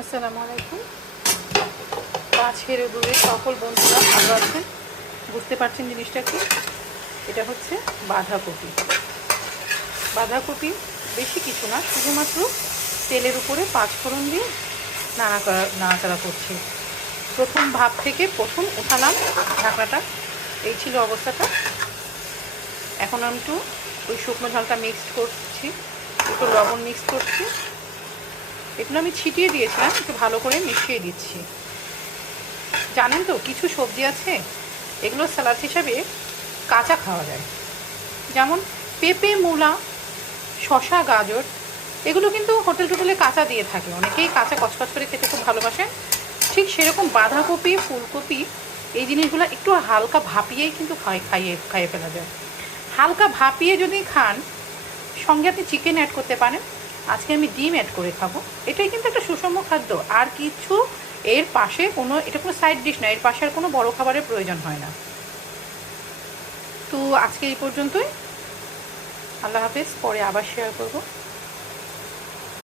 আসসালামু আলাইকুম। কাছের দূরে সকল বন্ধুরা ভালো আছেন? বুঝতে পারছেন জিনিসটা কি? এটা হচ্ছে বাঁধাকপি। বাঁধাকপি বেশি কিছু না, শুধুমাত্র তেলের উপরে পাঁচফোড়ন দিয়ে নাড়া করা নাড়াচাড়া করছি। প্রথম ভাব থেকে প্রথম উঠালাম ঢাকনাটা। এই ছিল অবস্থাটা। এখন আমি একটু ওই শুকনো ঝালটা মিক্সড করছি, একটু লবণ মিক্স করছি। এগুলো আমি ছিটিয়ে দিয়েছিলাম, একটু ভালো করে মিশিয়ে দিচ্ছি। জানেন তো, কিছু সবজি আছে, এগুলো স্যালাড হিসাবে কাঁচা খাওয়া যায়। যেমন পেঁপে, মূলা শশা গাজর, এগুলো কিন্তু হোটেল টোটেলে কাঁচা দিয়ে থাকে। অনেকেই কাঁচা কচকচ করে খেতে খুব ভালোবাসেন। ঠিক সেরকম বাঁধাকপি, ফুলকপি, এই জিনিসগুলো একটু হালকা ভাপিয়েই কিন্তু খাই, খাইয়ে খাইয়ে ফেলা যায়। হালকা ভাপিয়ে যদি খান, সঙ্গে আপনি চিকেন অ্যাড করতে পারেন। আজকে আমি ডিম অ্যাড করে খাব। এটাই কিন্তু একটা সুষম খাদ্য। আর কিছু এর পাশে কোনো এটা কোনো সাইড ডিশ না, এর পাশে আর কোনো বড় খাবারের প্রয়োজন হয় না। তো আজকে এই পর্যন্তই। আল্লাহ হাফেজ, পরে আবার শেয়ার করব।